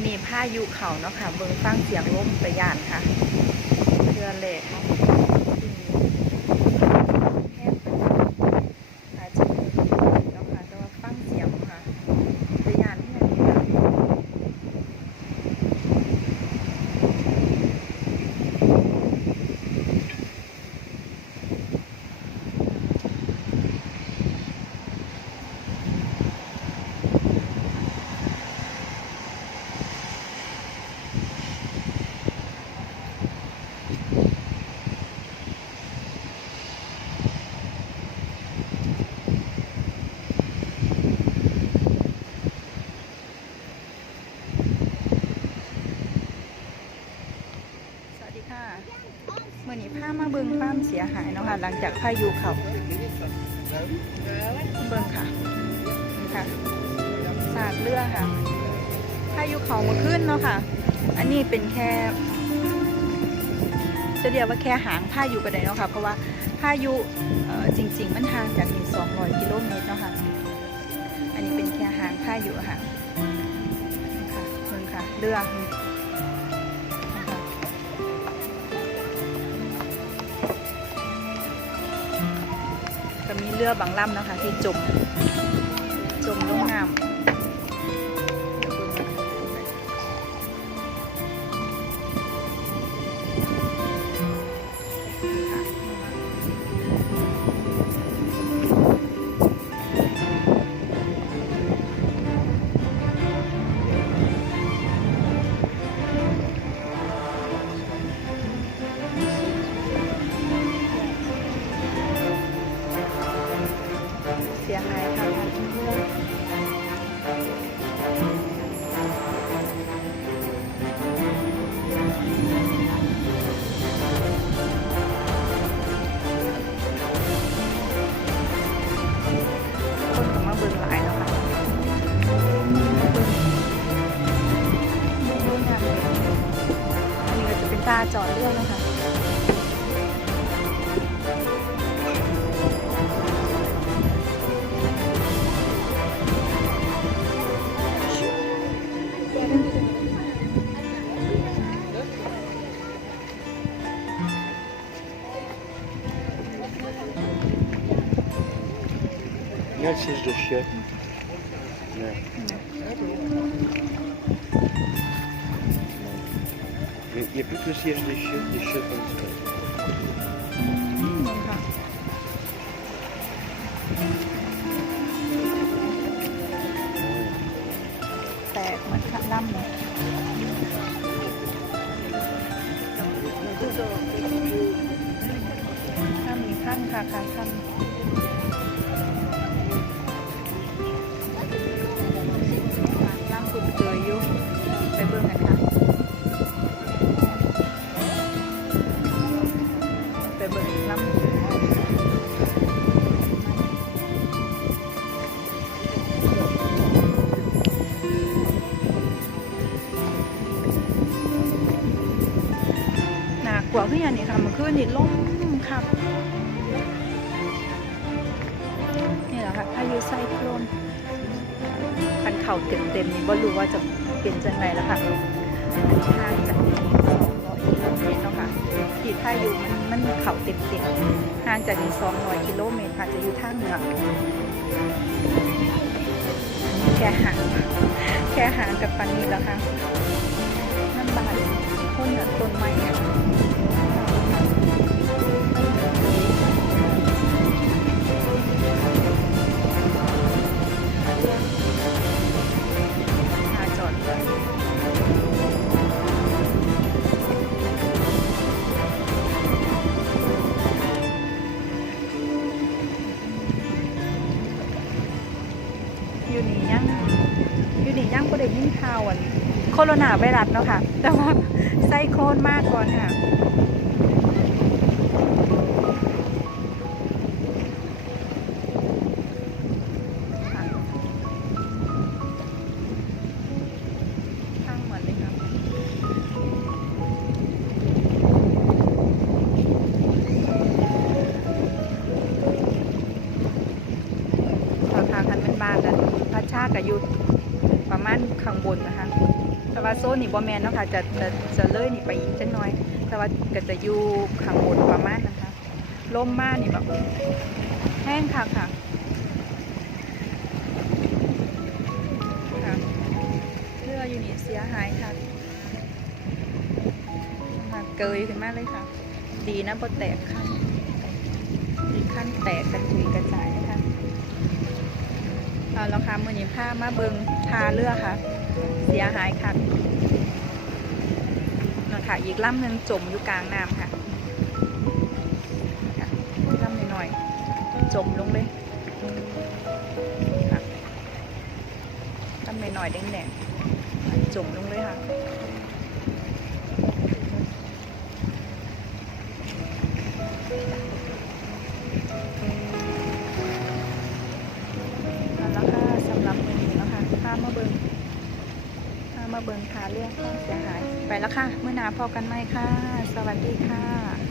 อนี้พายุเขาเนาะค่ะเบิ่งฟังเสียงลมตะยานค่ะเรือเหล็กเนาะแค่อาจจะเนาะค่ะแต่ว่าฟังเสียงค่ะตะยานที่ไหนค่ะเมื่อนี้พามาเบิ่งความเสียหายเนาะค่ะหลังจากพายุเขาเบิ่งค่ะนี่ค่ะสากเรือค่ะพายุเขาเมื่อคืนเนาะค่ะอันนี้เป็นแค่จะเรียกว่าแค่หางพายุก็ได้เนาะค่ะเพราะว่าพายุจริงๆมันห่างจากนี่200 กิโลเมตรเนาะค่ะอันนี้เป็นแค่หางพายุค่ะค่ะเบิ่งค่ะเรือก็มีเรือบางลำนะคะที่จมลงน้ำเสียหายค่ะคนก็มาเบิ่งหลายแล้วค่ะอันนี้ก็จะเป็นตาจอดเรือนะคะRegarde le siège de chiottes. Ouais. Mais il n'y a plus que le siège des chiottes comme ça. แตกเหมือนขัดล่ำเลยข้ามมีขั้นค่ะขั้นล่ำคุณเกยยุไปเบิ่งกันค่ะไปเบิ่งล่ำกว่าขึ้นอย่างนี้ค่ะมันขึ้นนี่ล่มค่ะนี่แหละค่ะพายุไซโคลนคันเข่าเต็มนี่บ่รู้ว่าจะเป็นจังไรแล้วค่ะทางจากนี้200 กิโลเมตรเนาะค่ะที่พายุมันเข่าเต็มห่างจากนี้200 กิโลเมตรค่ะจะอยู่ทางเหนือแค่ห่างกับปันนี้แล้วค่ะน้ำบานต้นเหนือต้นไม้อยู่นี่ยังก็ได้ยินข่าวโคโรนาไวรัสเนาะค่ะแต่ว่าไซโคลนมากก่อนค่ะข้างเหมือนเลยค่ะพาคันเป็นบ้านแล้วพระชาติกับยุทธประมาณข้างบนนะคะ แต่ว่าโซนนี่บ่แมนเนาะค่ะจะเลยนี่ไปอีกจังน้อย แต่ว่าก็จะอยู่ข้างบนประมาณนั้นค่ะลมมานี่แบบแห้งค่ะค่ะเรืออยู่นี่เสียหายค่ะมาเกยขึ้นมาเลยค่ะ ดีนะบ่แตกขั้นดีขั้นแตกกระจุยกระจายนะคะเอาแล้วค่ะมือนี้ผ้ามาเบิงทาเรือค่ะ เสียหายค่ะนะคะอีกลำหนึ่งจมอยู่กลางน้ำค่ะลำหน่อยๆจมลงเลยค่ะลำหน่อยๆแดงๆจมลงเลยค่ะแล้วค่ะสำหรับมือนี้นะคะผ้ามาเบิงทาเรื่องความเสียหายไปแล้วค่ะเมื่อหนาพอกันไหมค่ะสวัสดีค่ะ